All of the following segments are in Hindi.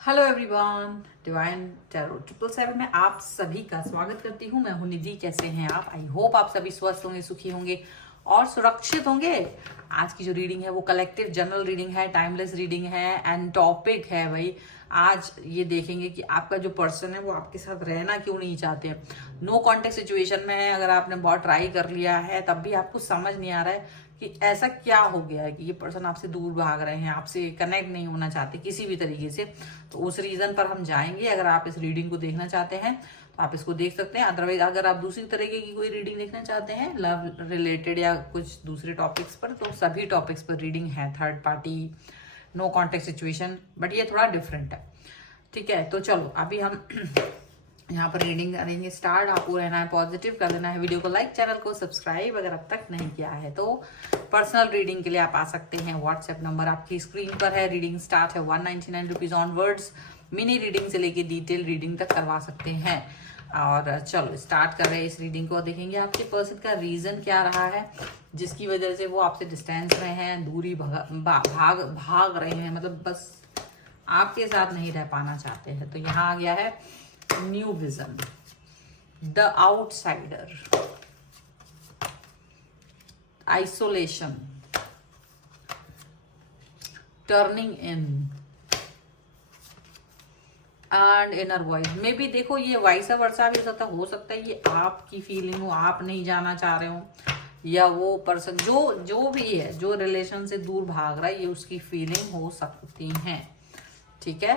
हेलो एवरीवन, डिवाइन टैरो 777 में आप सभी का स्वागत करती हूँ। मैं हूँ निधि। कैसे हैं आप? आई होप आप सभी स्वस्थ होंगे, सुखी होंगे और सुरक्षित होंगे। आज की जो रीडिंग है वो कलेक्टिव जनरल रीडिंग है, टाइमलेस रीडिंग है एंड टॉपिक है भाई। आज ये देखेंगे कि आपका जो पर्सन है वो आपके साथ रहना क्यों नहीं चाहते हैं। नो कॉन्टेक्ट सिचुएशन में है, अगर आपने बहुत ट्राई कर लिया है तब भी आपको समझ नहीं आ रहा है कि ऐसा क्या हो गया है कि ये पर्सन आपसे दूर भाग रहे हैं, आपसे कनेक्ट नहीं होना चाहते किसी भी तरीके से। तो उस रीजन पर हम जाएंगे। अगर आप इस रीडिंग को देखना चाहते हैं तो आप इसको देख सकते हैं। अदरवाइज अगर आप दूसरी तरीके की कोई रीडिंग देखना चाहते हैं लव रिलेटेड या कुछ दूसरे टॉपिक्स पर, तो सभी टॉपिक्स पर रीडिंग है। Third party, no contact situation, but ये थोड़ा डिफरेंट है। ठीक है, तो चलो अभी हम यहाँ पर रीडिंग करेंगे स्टार्ट। आपको रहना है पॉजिटिव, कर देना है वीडियो को लाइक, चैनल को सब्सक्राइब अगर अब तक नहीं किया है तो। पर्सनल रीडिंग के लिए आप आ सकते हैं। व्हाट्सएप नंबर आपकी स्क्रीन पर है। रीडिंग स्टार्ट है 199 रुपीज ऑनवर्ड्स। मिनी रीडिंग से लेके डिटेल रीडिंग तक करवा सकते हैं। और चलो स्टार्ट कर रहे हैं इस रीडिंग को। देखेंगे आपके पर्सन का रीजन क्या रहा है जिसकी वजह से वो आपसे डिस्टेंस में है, दूरी भाग रहे हैं, मतलब बस आपके साथ नहीं रह पाना चाहते हैं। तो यहाँ आ गया है new vision, the outsider, isolation, turning in and inner voice. May be देखो ये वाइस वर्सा भी हो सकता है ये आपकी फीलिंग हो, आप नहीं जाना चाह रहे हो, या वो पर्सन जो भी है जो रिलेशन से दूर भाग रहा है ये उसकी फीलिंग हो सकती है। ठीक है,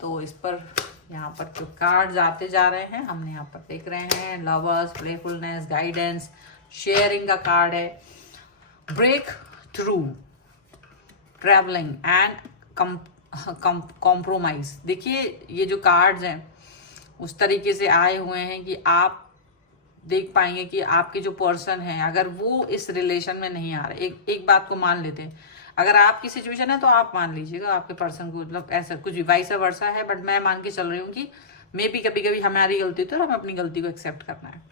तो इस पर यहाँ पर जो कार्ड्स आते जा रहे हैं हमने यहाँ पर देख रहे हैं लवर्स, प्लेफुलनेस, गाइडेंस, शेयरिंग का कार्ड है, breakthrough, travelling and compromise. देखिए ये जो कार्ड्स हैं उस तरीके से आए हुए हैं कि आप देख पाएंगे कि आपके जो पर्सन है अगर वो इस रिलेशन में नहीं आ रहे, एक बात को मान लेते हैं, अगर आपकी सिचुएशन है तो आप मान लीजिएगा आपके पर्सन को, मतलब ऐसा कुछ भी वाइस वर्सा है, बट मैं मान के चल रही हूँ कि मे भी कभी कभी हमारी गलती होती है और हमें अपनी गलती को एक्सेप्ट करना है।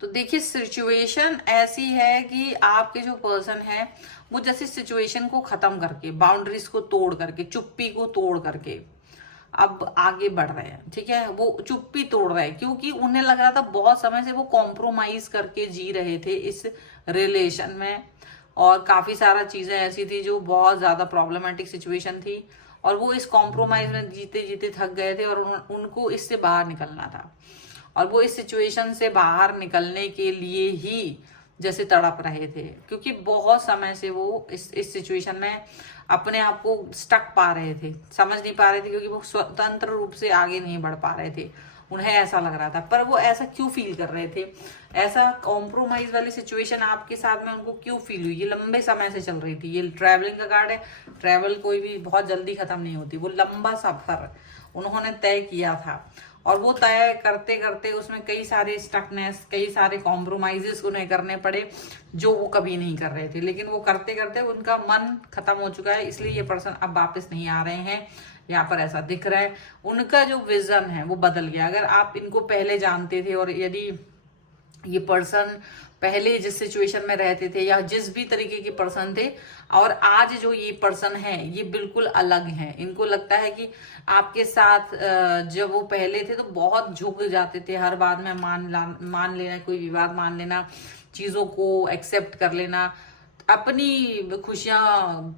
तो देखिए सिचुएशन ऐसी है कि आपके जो पर्सन है वो जैसे सिचुएशन को खत्म करके, बाउंड्रीज को तोड़ करके, चुप्पी को तोड़ करके अब आगे बढ़ रहे हैं। ठीक है, वो चुप्पी तोड़ रहे हैं क्योंकि उन्हें लग रहा था बहुत समय से वो कॉम्प्रोमाइज करके जी रहे थे इस रिलेशन में, और काफी सारा चीजें ऐसी थी जो बहुत ज्यादा प्रॉब्लमेटिक सिचुएशन थी और वो इस कॉम्प्रोमाइज में जीते जीते थक गए थे और उनको इससे बाहर निकलना था। और वो इस सिचुएशन से बाहर निकलने के लिए ही जैसे तड़प रहे थे क्योंकि बहुत समय से वो इस सिचुएशन में अपने आप को स्टक पा रहे थे, समझ नहीं पा रहे थे क्योंकि वो स्वतंत्र रूप से आगे नहीं बढ़ पा रहे थे। उन्हें ऐसा लग रहा था, पर वो ऐसा क्यों फील कर रहे थे, ऐसा कॉम्प्रोमाइज वाली सिचुएशन आपके साथ में उनको क्यों फील हुई? ये लंबे समय से चल रही थी। ये ट्रैवलिंग का कार्ड है। ट्रैवल कोई भी बहुत जल्दी खत्म नहीं होती, वो लंबा सफर उन्होंने तय किया था और वो तय करते करते उसमें कई सारे स्टकनेस, कई सारे कॉम्प्रोमाइजेस उन्हें करने पड़े जो वो कभी नहीं कर रहे थे। लेकिन वो करते करते उनका मन खत्म हो चुका है, इसलिए ये पर्सन अब वापस नहीं आ रहे हैं। यहाँ पर ऐसा दिख रहा है उनका जो विजन है वो बदल गया। अगर आप इनको पहले जानते थे और यदि ये पर्सन पहले जिस सिचुएशन में रहते थे या जिस भी तरीके के पर्सन थे और आज जो ये पर्सन है ये बिल्कुल अलग हैं। इनको लगता है कि आपके साथ जब वो पहले थे तो बहुत झुक जाते थे, हर बात में मान लेना, कोई विवाद मान लेना, चीजों को एक्सेप्ट कर लेना, अपनी खुशियां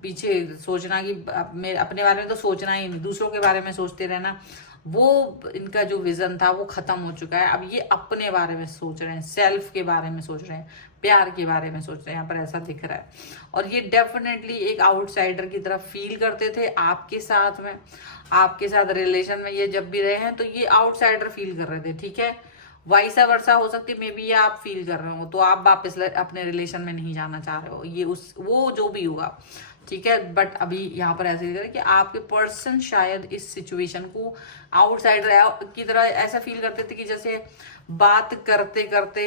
पीछे सोचना कि अपने बारे में तो सोचना ही नहीं, दूसरों के बारे में सोचते रहना। वो इनका जो विजन था वो खत्म हो चुका है। अब ये अपने बारे में सोच रहे हैं, सेल्फ के बारे में सोच रहे हैं, प्यार के बारे में सोच रहे हैं। यहाँ पर ऐसा दिख रहा है और ये डेफिनेटली एक आउटसाइडर की तरफ फील करते थे आपके साथ में, आपके साथ रिलेशन में ये जब भी रहे हैं तो ये आउटसाइडर फील कर रहे थे। ठीक है, वाइसा वर्सा हो सकती है, मे बी ये आप फील कर रहे हो तो आप वापस अपने रिलेशन में नहीं जाना चाह रहे हो, ये वो जो भी होगा। ठीक है, बट अभी यहाँ पर ऐसे कि आपके पर्सन शायद इस सिचुएशन को आउटसाइडर की तरह ऐसा फील करते थे कि जैसे बात करते करते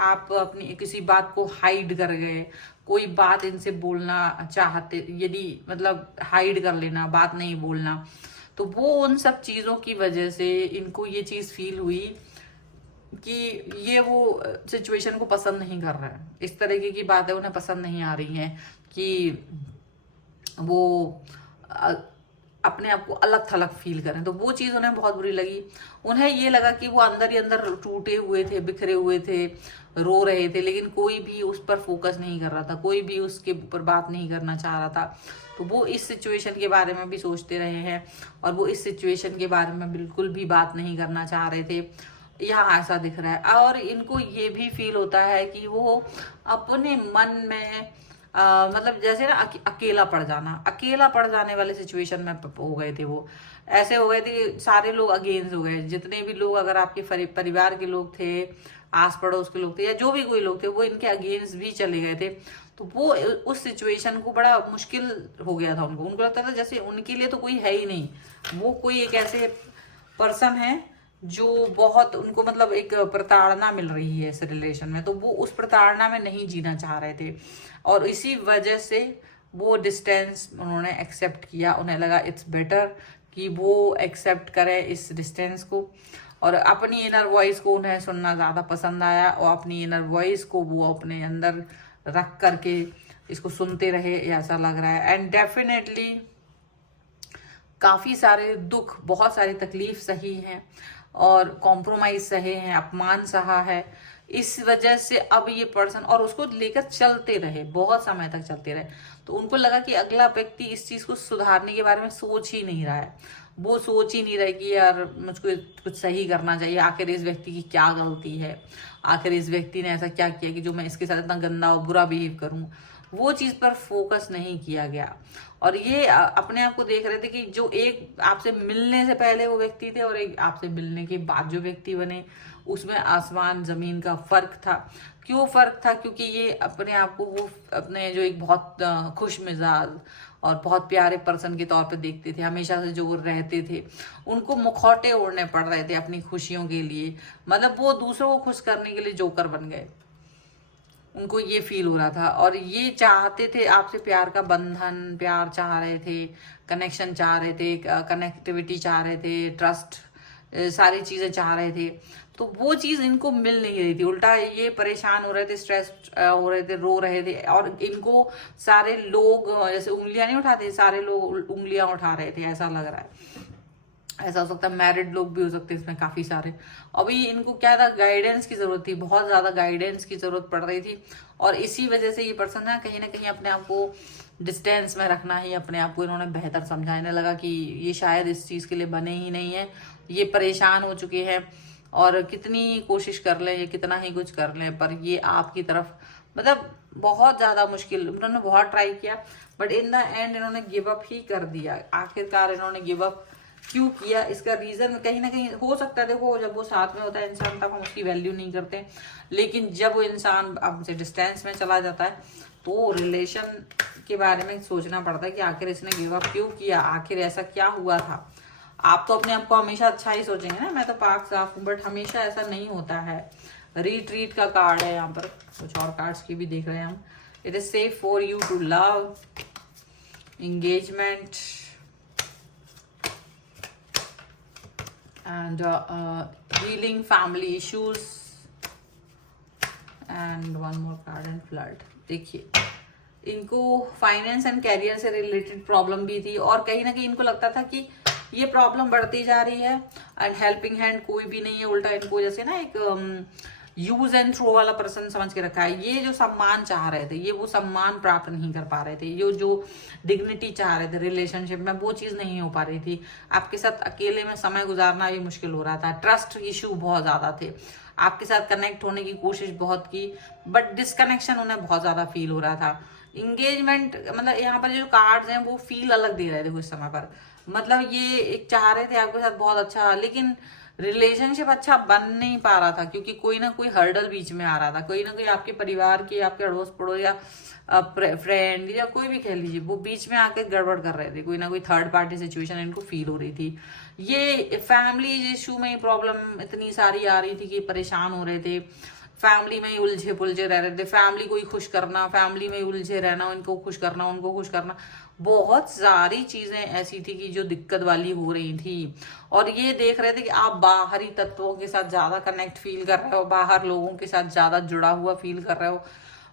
आप अपनी किसी बात को हाइड कर गए, कोई बात इनसे बोलना चाहते, यदि मतलब हाइड कर लेना, बात नहीं बोलना, तो वो उन सब चीजों की वजह से इनको ये चीज फील हुई कि ये वो सिचुएशन को पसंद नहीं कर रहा है। इस तरीके की बातें उन्हें पसंद नहीं आ रही हैं कि वो अपने आप को अलग थलग फील करें, तो वो चीज़ उन्हें बहुत बुरी लगी। उन्हें ये लगा कि वो अंदर ही अंदर टूटे हुए थे, बिखरे हुए थे, रो रहे थे, लेकिन कोई भी उस पर फोकस नहीं कर रहा था, कोई भी उसके ऊपर बात नहीं करना चाह रहा था। तो वो इस सिचुएशन के बारे में भी सोचते रहे हैं और वो इस सिचुएशन के बारे में बिल्कुल भी बात नहीं करना चाह रहे थे। यहाँ ऐसा दिख रहा है और इनको ये भी फील होता है कि वो अपने मन में मतलब जैसे ना अकेला पड़ जाना, अकेला पड़ जाने वाले सिचुएशन में हो गए थे वो। ऐसे हो गए थे, सारे लोग अगेंस्ट हो गए, जितने भी लोग अगर आपके परिवार के लोग थे, आस पड़ोस के लोग थे या जो भी कोई लोग थे, वो इनके अगेंस्ट भी चले गए थे। तो वो उस सिचुएशन को बड़ा मुश्किल हो गया था उनको लगता था जैसे उनके लिए तो कोई है ही नहीं, वो कोई एक ऐसे पर्सन है जो बहुत उनको मतलब एक प्रताड़ना मिल रही है इस रिलेशन में, तो वो उस प्रताड़ना में नहीं जीना चाह रहे थे और इसी वजह से वो डिस्टेंस उन्होंने एक्सेप्ट किया। उन्हें लगा इट्स बेटर कि वो एक्सेप्ट करें इस डिस्टेंस को और अपनी इनर वॉइस को उन्हें सुनना ज़्यादा पसंद आया और अपनी इनर वॉइस को वो अपने अंदर रख करके इसको सुनते रहे, ऐसा लग रहा है। एंड डेफिनेटली काफ़ी सारे दुख, बहुत सारी तकलीफ सही हैं और कॉम्प्रोमाइज सहे हैं, अपमान सहा है। इस वजह से अब ये पर्सन और उसको लेकर चलते रहे, बहुत समय तक चलते रहे, तो उनको लगा कि अगला व्यक्ति इस चीज़ को सुधारने के बारे में सोच ही नहीं रहा है। वो सोच ही नहीं रहा कि यार मुझको कुछ सही करना चाहिए, आखिर इस व्यक्ति की क्या गलती है, आखिर इस व्यक्ति ने ऐसा क्या किया कि जो मैं इसके साथ इतना गंदा और बुरा बिहेव करूं। वो चीज़ पर फोकस नहीं किया गया और ये अपने आप को देख रहे थे कि जो एक आपसे मिलने से पहले वो व्यक्ति थे और एक आपसे मिलने के बाद जो व्यक्ति बने, उसमें आसमान जमीन का फर्क था। क्यों फर्क था? क्योंकि ये अपने आप को वो अपने जो एक बहुत खुश मिजाज और बहुत प्यारे पर्सन के तौर पे देखते थे, हमेशा से जो वो रहते थे, उनको मुखौटे ओढ़ने पड़ रहे थे अपनी खुशियों के लिए, मतलब वो दूसरों को खुश करने के लिए जोकर बन गए। उनको ये फील हो रहा था और ये चाहते थे आपसे प्यार का बंधन, प्यार चाह रहे थे, कनेक्शन चाह रहे थे, कनेक्टिविटी चाह रहे थे, ट्रस्ट, सारी चीज़ें चाह रहे थे। तो वो चीज़ इनको मिल नहीं रही थी, उल्टा ये परेशान हो रहे थे, स्ट्रेस हो रहे थे, रो रहे थे और इनको सारे लोग जैसे उंगलियां नहीं उठाते, सारे लोग उंगलियां उठा रहे थे, ऐसा लग रहा है। ऐसा हो सकता है मैरिड लोग भी हो सकते हैं इसमें काफ़ी सारे। अभी इनको क्या था, गाइडेंस की ज़रूरत थी, बहुत ज़्यादा गाइडेंस की ज़रूरत पड़ रही थी और इसी वजह से ये पर्सन ना कहीं अपने आप को डिस्टेंस में रखना ही अपने आप को इन्होंने बेहतर समझा। इन्हें लगा कि ये शायद इस चीज़ के लिए बने ही नहीं है, ये परेशान हो चुके हैं और कितनी कोशिश कर लें, ये कितना ही कुछ कर लें, पर ये आपकी तरफ मतलब बहुत ज़्यादा मुश्किल, उन्होंने बहुत ट्राई किया बट इन द एंड इन्होंने गिव अप ही कर दिया। आखिरकार इन्होंने गिव अप क्यों किया, इसका रीजन कहीं ना कहीं हो सकता है। देखो जब वो साथ में होता है इंसान तब हम उसकी वैल्यू नहीं करते, लेकिन जब वो इंसान हमसे डिस्टेंस में चला जाता है तो रिलेशन के बारे में सोचना पड़ता है कि आखिर इसने गिव अप क्यों किया, आखिर ऐसा क्या हुआ था। आप तो अपने आप को हमेशा अच्छा ही सोचेंगे ना, मैं तो पाक साफ हूँ, बट हमेशा ऐसा नहीं होता है। रिट्रीट का कार्ड है यहाँ पर, कुछ और कार्ड्स की भी देख रहे हैं हम। It is safe for you to love, engagement and healing family issues and one more card and flood। देखिए इनको फाइनेंस एंड कैरियर से रिलेटेड प्रॉब्लम भी थी और कहीं ना कहीं इनको लगता था कि ये प्रॉब्लम बढ़ती जा रही है एंड हेल्पिंग हैंड कोई भी नहीं है। उल्टा इनको जैसे ना एक यूज एंड थ्रो वाला पर्सन समझ के रखा है। ये जो सम्मान चाह रहे थे, ये वो सम्मान प्राप्त नहीं कर पा रहे थे, ये जो डिग्निटी चाह रहे थे रिलेशनशिप में, वो चीज़ नहीं हो पा रही थी। आपके साथ अकेले में समय गुजारना भी मुश्किल हो रहा था। ट्रस्ट इशू बहुत ज़्यादा थे, आपके साथ कनेक्ट होने की कोशिश बहुत की बट डिसकनेक्शन उन्हें बहुत ज़्यादा फील हो रहा था। इंगेजमेंट मतलब यहाँ पर जो कार्ड्स हैं वो फील अलग दे रहे थे कुछ समय पर, मतलब ये एक चाह रहे थे आपके साथ बहुत अच्छा, लेकिन रिलेशनशिप अच्छा बन नहीं पा रहा था क्योंकि कोई ना कोई हर्डल बीच में आ रहा था। कोई ना कोई आपके परिवार के, आपके अड़ोस पड़ोस या फ्रेंड या कोई भी कह लीजिए, वो बीच में आके गड़बड़ कर रहे थे। कोई ना कोई थर्ड पार्टी सिचुएशन इनको फील हो रही थी। ये फैमिली इशू में ही प्रॉब्लम इतनी सारी आ रही थी कि परेशान हो रहे थे, फैमिली में ही उलझे पुलझे रह रहे थे। फैमिली को ही खुश करना, फैमिली में ही उलझे रहना, इनको खुश करना, उनको खुश करना, बहुत सारी चीजें ऐसी थी कि जो दिक्कत वाली हो रही थी। और ये देख रहे थे कि आप बाहरी तत्वों के साथ ज्यादा कनेक्ट फील कर रहे हो, बाहर लोगों के साथ ज्यादा जुड़ा हुआ फील कर रहे हो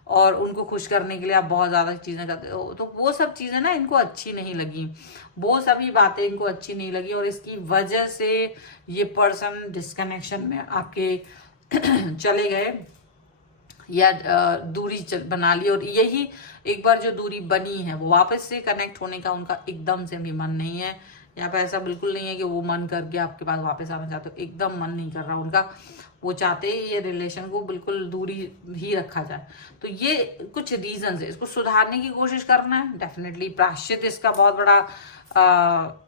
और उनको खुश करने के लिए आप बहुत ज़्यादा चीज़ें करते हो, तो वो सब चीज़ें ना इनको अच्छी नहीं लगी, वो सभी बातें इनको अच्छी नहीं लगी, और इसकी वजह से ये पर्सन डिस्कनेक्शन में आपके चले गए या दूरी बना ली। और यही एक बार जो दूरी बनी है वो वापस से कनेक्ट होने का उनका एकदम से भी मन नहीं है। यहाँ पे ऐसा बिल्कुल नहीं है कि वो मन करके आपके पास वापस आना चाहते हो, एकदम मन नहीं कर रहा उनका। वो चाहते हैं ये रिलेशन को बिल्कुल दूरी ही रखा जाए। तो ये कुछ रीजन है, इसको सुधारने की कोशिश करना है डेफिनेटली। प्रायश्चित इसका बहुत बड़ा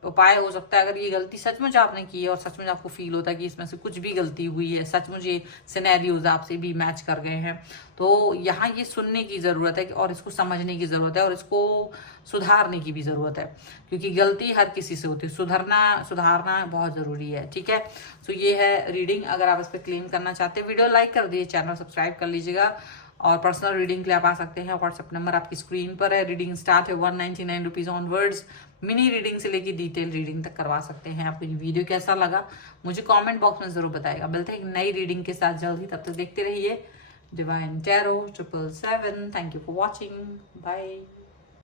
उपाय हो सकता है। अगर ये गलती सचमुच आपने की है और सचमुच आपको फील होता है कि इसमें से कुछ भी गलती हुई है, सचमुच ये सिनेरियोज आपसे भी मैच कर गए हैं, तो यहाँ ये सुनने की जरूरत है और इसको समझने की जरूरत है और इसको सुधारने की भी जरूरत है, क्योंकि गलती हर किसी से होती है, सुधारना बहुत जरूरी है। ठीक है, तो ये है रीडिंग। अगर आप इस पर क्लेम करना चाहते हैं, वीडियो लाइक कर दीजिए, चैनल सब्सक्राइब कर लीजिएगा, और पर्सनल रीडिंग के लिए आप आ सकते हैं। व्हाट्सएप नंबर आपकी स्क्रीन पर है। रीडिंग स्टार्ट है 199 रुपीज ऑनवर्ड्स। मिनी रीडिंग से लेकर डिटेल रीडिंग तक करवा सकते हैं। आपको ये वीडियो कैसा लगा मुझे कमेंट बॉक्स में जरूर बताएगा। मिलते हैं एक नई रीडिंग के साथ जल्दी, तब तक देखते रहिए divine tarot 777। Thank you for watching, bye.